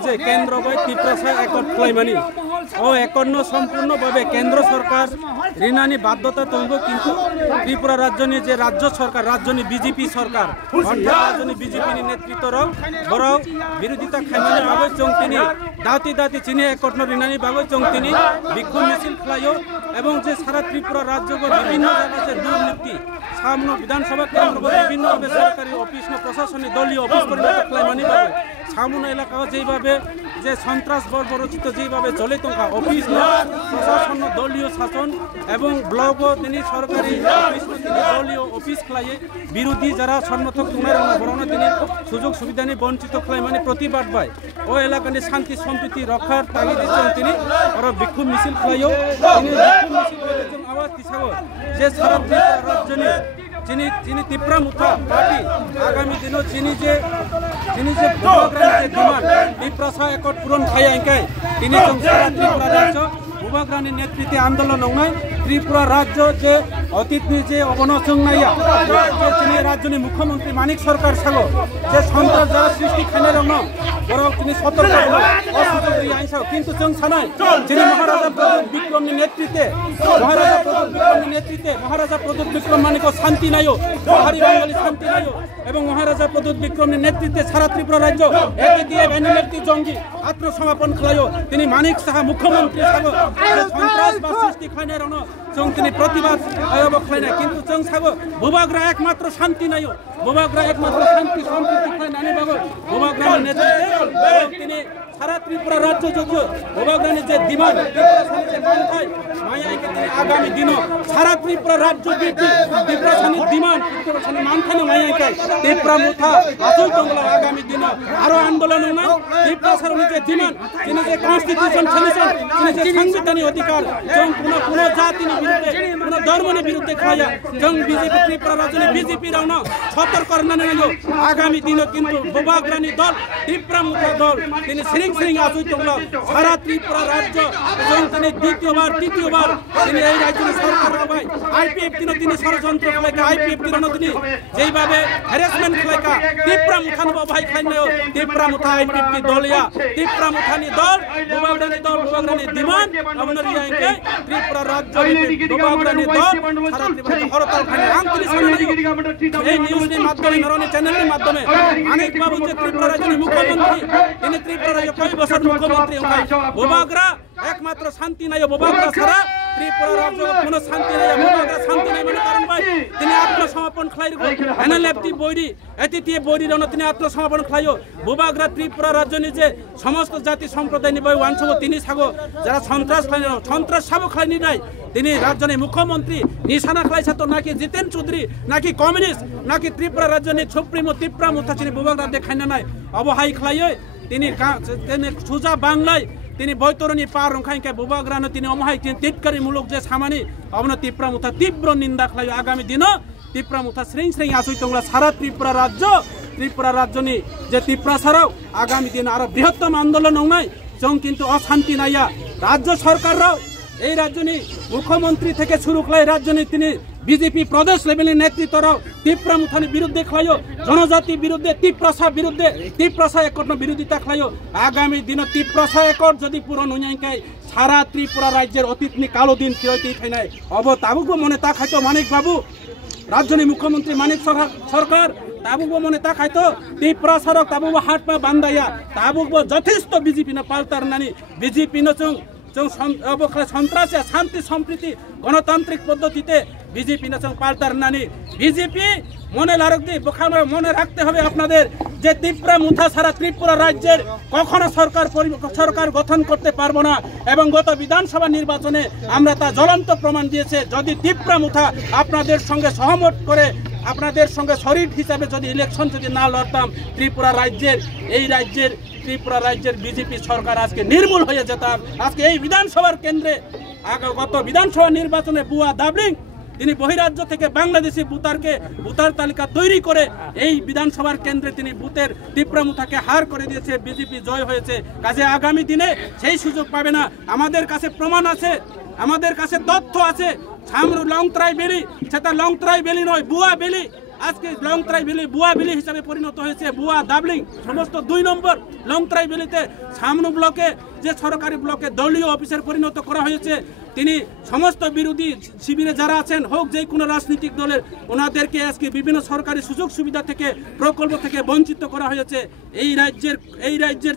যে কেন্দ্র বই ত্রিপ্রাসা একট খাইমানি ও একন্ন সম্পূর্ণভাবে কেন্দ্র সরকার ঋণানি বাধ্যতা তুলব কিন্তু ত্রিপুরা রাজ্যনি যে রাজ্য সরকার রাজ্যনি বিজেপি সরকার অর্থাৎ রাজ্যনি বিজেপি নেতৃত্বর বড় বিরোধিতা খাইমানি ভাবে চং তিনি দাঁতি দাঁতি চিনি একট্ন ঋণানি ভাবে চং তিনি বিক্ষোভ মিছিল খাইও এবং যে সারা ত্রিপুরা রাজ্য বিভিন্ন জায়গায় যে দুর্নীতি সামনে বিধানসভা কেন্দ্র বিভিন্ন বেসরকারি অফিস প্রশাসনিক দলীয় অফিস খাইমানি ভাবে সামনে এলাকা যেভাবে যে সন্ত্রাস বর্বরচিত যেভাবে চলে টঙ্কা অফিস প্রশাসন দলীয় শাসন এবং ব্লক তিনি সরকারি দলীয় অফিস খাইয়ে বিরোধী যারা সমর্থক বরণে তিনি সুযোগ সুবিধা নিয়ে বঞ্চিত খাই মানে প্রতিবাদ পায় ও এলাকানি শান্তি সম্প্রীতি রক্ষার তাগিদ দিচ্ছেন তিনি আর বিক্ষোভ মিছিল খাইও তিনি বিক্ষোভ মিছিল আওয়াজ দিছাও যে সারা রাজ্যনি যিনি তীব্রামুথা পার্টি আগামী দিনও যিনি যে ডিমান্ড ত্রিপ্রাসা একট পূরণ খাই আইকাই তিনি সারা ত্রিপুরা রাজ্য বুবাগ্রানি নেতৃত্বে আন্দোলন নয় ত্রিপুরা রাজ্য যে অতীতনি যে অবনচং নাইয়া তিনি রাজ্যনি মুখ্যমন্ত্রী মানিক সরকার সাগো যে সন্ত্রাস যারা সৃষ্টি খানে রং বরং তিনি সতর্ক আইসাও কিন্তু চং সানাই যিনি মহারাজা প্রদীপ বিক্রমনি নেতৃত্বে মহারাজা প্রদীপ বিক্রম মানিক শান্তি নাইও পাহাড়ি বাঙালি শান্তি নাইও এবং মহারাজা প্রদীপ বিক্রমের নেতৃত্বে সারা ত্রিপুরা রাজ্য একে দিয়ে ব্যানিলেক্তি জঙ্গি আত্মসমাপন খাইও তিনি মানিক সাহা মুখ্যমন্ত্রী সাগো সন্ত্রাস বা সৃষ্টি খাইনে রং চং তিনি প্রতিবাদ খাইনা কিন্তু চং সাগো বুবাগ্রা একমাত্র শান্তি নাইও বুবাগ্রা একমাত্র শান্তি সম্প্রীতি খাই নানি বাবু বুবাগ্রামের নেতৃত্বে তিনি সারা ত্রিপুরা রাজ্য যদিও বুবাগ্রানি যে ডিমান্ড আগামী দিন সারা ত্রিপুরা রাজ্য ত্রিপুরাসানি ডিমান্ড মানখানে মাইয়াইকাই ত্রিপুরামুথা আসল টংলা আগামী দিন আরো আন্দোলন না ত্রিপুরাসার যে ডিমান্ড তিনি যে কনস্টিটিউশন সলিউশন তিনি যে সাংবিধানিক অধিকার যং কোনো জাতির বিরুদ্ধে কোনো ধর্মের বিরুদ্ধে খাইয়া যং বিজেপি ত্রিপুরা রাজ্যে বিজেপি রাউনা সতর্ক করনানে আগামী দিনে কিন্তু বুবাগ্রানি দল ত্রিপুরামুথা দল তিনি সিরিং আসল টংলা সারা ত্রিপুরা রাজ্য এবং তিনি দ্বিতীয়বার তৃতীয়বার তিনি এই রাজ্যের সরকার ভাই আইপিএফ তিনি ষড়যন্ত্র খেলাইকা আইপিএফ তিনি যেইভাবে হ্যারাসমেন্ট খেলাইকা ত্রিপুরামুথান ভাই খাইনেও ত্রিপুরামুথা আইপিএফ দলিয়া ত্রিপুরামুথানি দল বুবাগ্রানি ডিমান্ড আপনার ইয়াইকে ত্রিপুরা রাজ্য বুবাগ্রানি দল সারা ত্রিপুরা হরতাল খানে আন্তরিক এই নিউজের মাধ্যমে নরনি চ্যানেলের মাধ্যমে অনেক বাবু যে ত্রিপুরা রাজ্যের মুখ্যমন্ত্রী তিনি ত্রিপুরা রাজ্য কয় বছর মুখ্যমন্ত্রী বুবাগ্রা একমাত্র শান্তি নাই বুবাগ্রা ছাড়া ত্রিপুরা রাজ্য কোনো শান্তি নাই বুবাগ্রা শান্তি নাই মানে কারণ ভাই তিনি আত্মসমর্পণ খাইর এনএলএফটি বৈরি এটিটিএ বৈরি রন তিনি আত্মসমর্পণ খাইও বুবাগ্রা ত্রিপুরা রাজ্য নিজে সমস্ত জাতি সম্প্রদায় নিবাই ওয়ানসব তিনি সাগো যারা সন্ত্রাস সাবো খাইনি নাই তিনি রাজ্যের মুখ্যমন্ত্রী নিশানা খাইছা তো নাকি জিতেন চৌধুরী নাকি কমিউনিস্ট নাকি ত্রিপুরা রাজ্যের সুপ্রিমো ত্রিপুরামুথা তিনি বুবাগ্রা দেখাই না নাই অবহাই খাইয়ে তিনি সুজা বাংলায় তিনি বৈতরণী পার রংখাইকে বুবাগ্রানো তিনি অমহাই তিটকারি মূলক যে সামানি অবন ত্রিপুরামুথা তীব্র নিন্দা খাই আগামী দিন ত্রিপুরামুথা শ্রেণী আসই তোমরা সারা ত্রিপুরা রাজ্যনি যে ত্রিপুরা ছাড়াও আগামী দিন আরো বৃহত্তম আন্দোলন নাই চং কিন্তু অশান্তি নাইয়া রাজ্য সরকাররাও এই রাজ্যনি মুখ্যমন্ত্রী থেকে শুরু করে রাজ্যনি তিনি বিজেপি প্রদেশ লেভেলের নেতৃত্বরাও ত্রিপুরামুথানি বিরুদ্ধে খাইও জনজাতি বিরুদ্ধে ত্রিপ্রাসা একট বিরোধিতা খাইও আগামী দিন ত্রিপ্রাসা একট যদি পূরণ হইয়াই সারা ত্রিপুরা রাজ্যের অতীতনি কালো দিন ফিরতেই খাই নাই তাবুকও মনে তা খাইতো মানিক বাবু রাজ্যনি মুখ্যমন্ত্রী মানিক সরকার তাবুকও মনে তা খাইতো ত্রিপুরা সড়ক তাবুক হাট পা বান্ধাইয়া তাবুক যথেষ্ট বিজেপি না পাল্টার নানি বিজেপি নচং সন্ত্রাসে শান্তি সম্প্রীতি গণতান্ত্রিক পদ্ধতিতে বিজেপি নাচং পাল্টার নানি বিজেপি মনে মনে রাখতে হবে আপনাদের যে ত্রিপুরামুথা সারা ত্রিপুরা রাজ্যের কখনো সরকার গঠন করতে পারবো না এবং গত বিধানসভা নির্বাচনে আমরা তা জ্বলন্ত প্রমাণ দিয়েছে যদি ত্রিপুরামুথা আপনাদের সঙ্গে সহমত করে আপনাদের সঙ্গে শরিক হিসাবে যদি ইলেকশন যদি না লড়তাম ত্রিপুরা রাজ্যের বিজেপি সরকার আজকে নির্মূল হয়ে যেতাম আজকে এই বিধানসভার কেন্দ্রে গত বিধানসভা নির্বাচনে বুয়া দাবলিং তিনি বহিরাজ্য থেকে বাংলাদেশি বুতার তালিকা তৈরি করে এই বিধানসভার কেন্দ্রে তিনি বুথের ত্রিপুরামুথাকে হার করে দিয়েছে বিজেপি জয় হয়েছে কাজে আগামী দিনে সেই সুযোগ পাবে না আমাদের কাছে প্রমাণ আছে আমাদের কাছে তথ্য আছে সামরু লংত্রাই বেলি সেটা লংত্রাই বেলি নয় বুয়া বেলি আজকে লংতরাই ভ্যালি বুয়া ভ্যালি হিসাবে পরিণত হয়েছে। বুয়া দাবলিং সমস্ত 2 নম্বর লংতরাই ভ্যালিতে সামনু ব্লকে যে সরকারি ব্লকে দলীয় অফিসের পরিণত করা হয়েছে। তিনি সমস্ত বিরোধী শিবিরে যারা আছেন হোক যে কোনো রাজনৈতিক দলের ওনাদেরকে আজকে বিভিন্ন সরকারি সুযোগ সুবিধা থেকে প্রকল্প থেকে বঞ্চিত করা হয়েছে। এই রাজ্যের